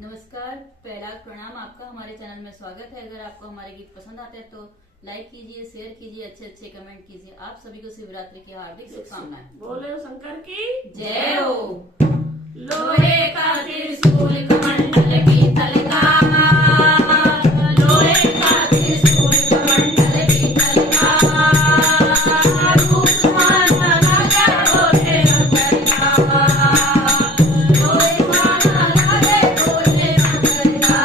नमस्कार, पहला प्रणाम। आपका हमारे चैनल में स्वागत है। अगर आपको हमारे गीत पसंद आते हैं तो लाइक कीजिए, शेयर कीजिए, अच्छे अच्छे कमेंट कीजिए। आप सभी को शिवरात्रि की हार्दिक शुभकामनाएं। बोले शंकर की जय हो। लोहे का त्रिशूल कमंडल पीतल का, लोहे का त्रिशूल कमंडल पीतल का, रूपमान राजा बोले शंकर का, रूपमान राजा बोले शंकर का।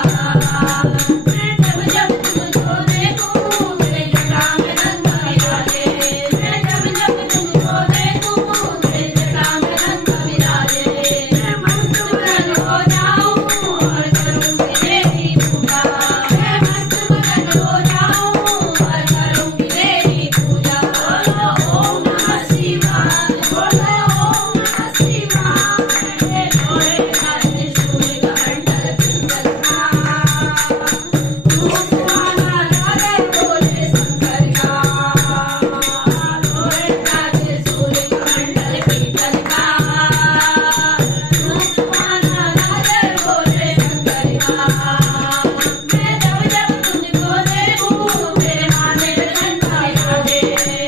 मैं जब तुमको देखूं मेरे जटा में रंग विराजे, मैं जब तुमको देखूं मेरे जटा में रंग विराजे। मैं मस्त मगन हो जाऊं और करूंगी तेरी पूजा, मैं मस्त मगन हो जाऊं और करूंगी तेरी पूजा। बोलो ओम नमः शिवाय, बोलो ओम नमः शिवाय। लोहे का त्रिशूल कमंडल पीतल का, रूपवान राजा बोले शंकर का, लोहे का त्रिशूल कमंडल पीतल का, रूपवान राजा बोले शंकर का। मैं जब तुझको देखूं मेरे माथे पे चंद्र विराजे,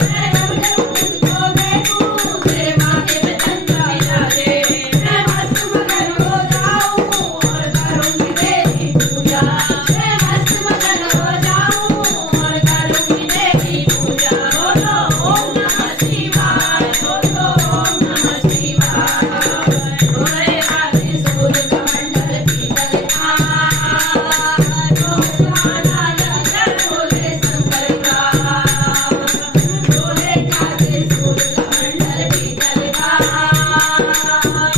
मैं जब तुझको देखूं मेरे माथे पे चंद्र विराजे। मैं मस्त मगन हो जाऊं और करूंगी तेरी पूजा, मैं मस्त मगन हो जाऊं और करूंगी तेरी पूजा। बोलो ओम नमः शिवाय, बोलो ओम नमः शिवाय। लोहे का त्रिशूल कमंडल पीतल का, रूपवान राजा बोले शंकर का, लोहे का त्रिशूल कमंडल पीतल का,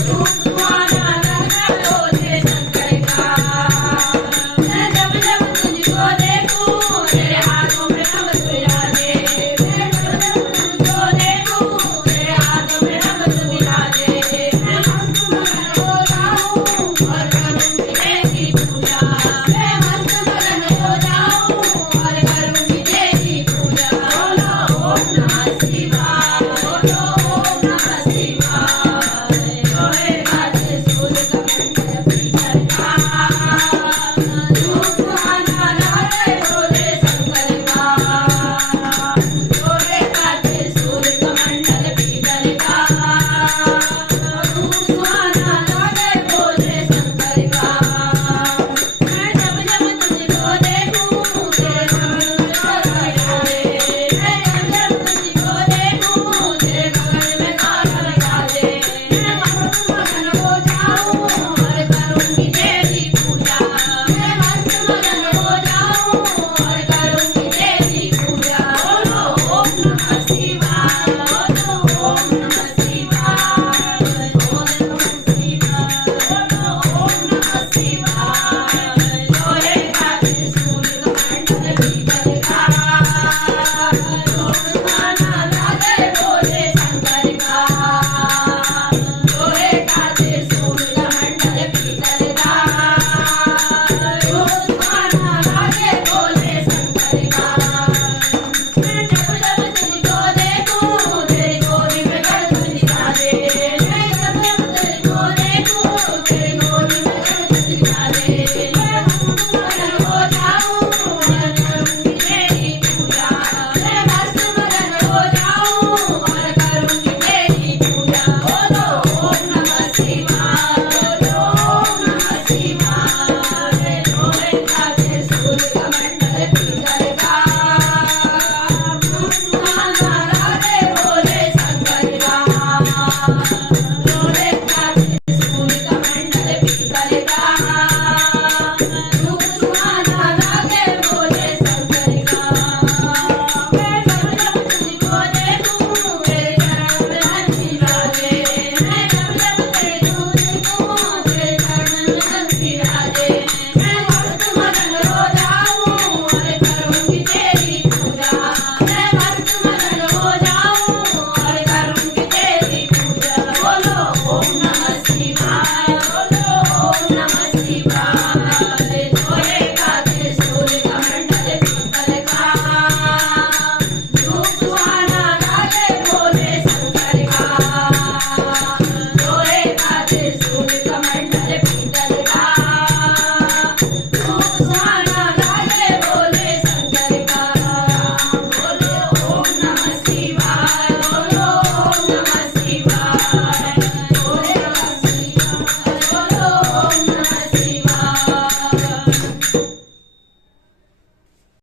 रूपवान राजा बोले शंकर का। मैं जब तुझको देखूं मेरे हाथों में रंग विराजे, मैं जब तुझको देखूं मेरे हाथों में रंग विराजे। मैं मस्त मगन हो जाऊं और करूंगी तेरी पूजा, मैं मस्त मगन हो जाऊं और करूंगी तेरी पूजा। बोलो ओम नमः शिवाय, बोलो ओम नमः शिवाय। लोहे का त्रिशूल कमंडल पीतल का, रूपवान राजा बोले शंकर का, लोहे का त्रिशूल कमंडल पीतल का, रूपवान राजा बोले शंकर का। मैं जब तुझको देखूं तेरे कमल में काला विराजे, मैं जब तुझको देखूं तेरे कमल में काला विराजे। मैं मस्त मगन हो जाऊं और करूंगी तेरी पूजा, मैं मस्त मगन हो जाऊं और करूंगी तेरी पूजा। बोलो ओम नमः शिवाय, बोलो ओम नमः शिवाय, बोलो ओम शिवाय, बोलो ओम नमः शिवाय। लोहे का त्रिशूल कमंडल पीतल का, रूपवान राजा बोले शंकर का, लोहे का त्रिशूल कमंडल पीतल का, रूपवान राजा बोले शंकर का। मैं जब तुझको देखूं तेरी गोदी में गणपति विराजे, मैं जब तुझको देखूं तेरी गोदी में गणपति विराजे।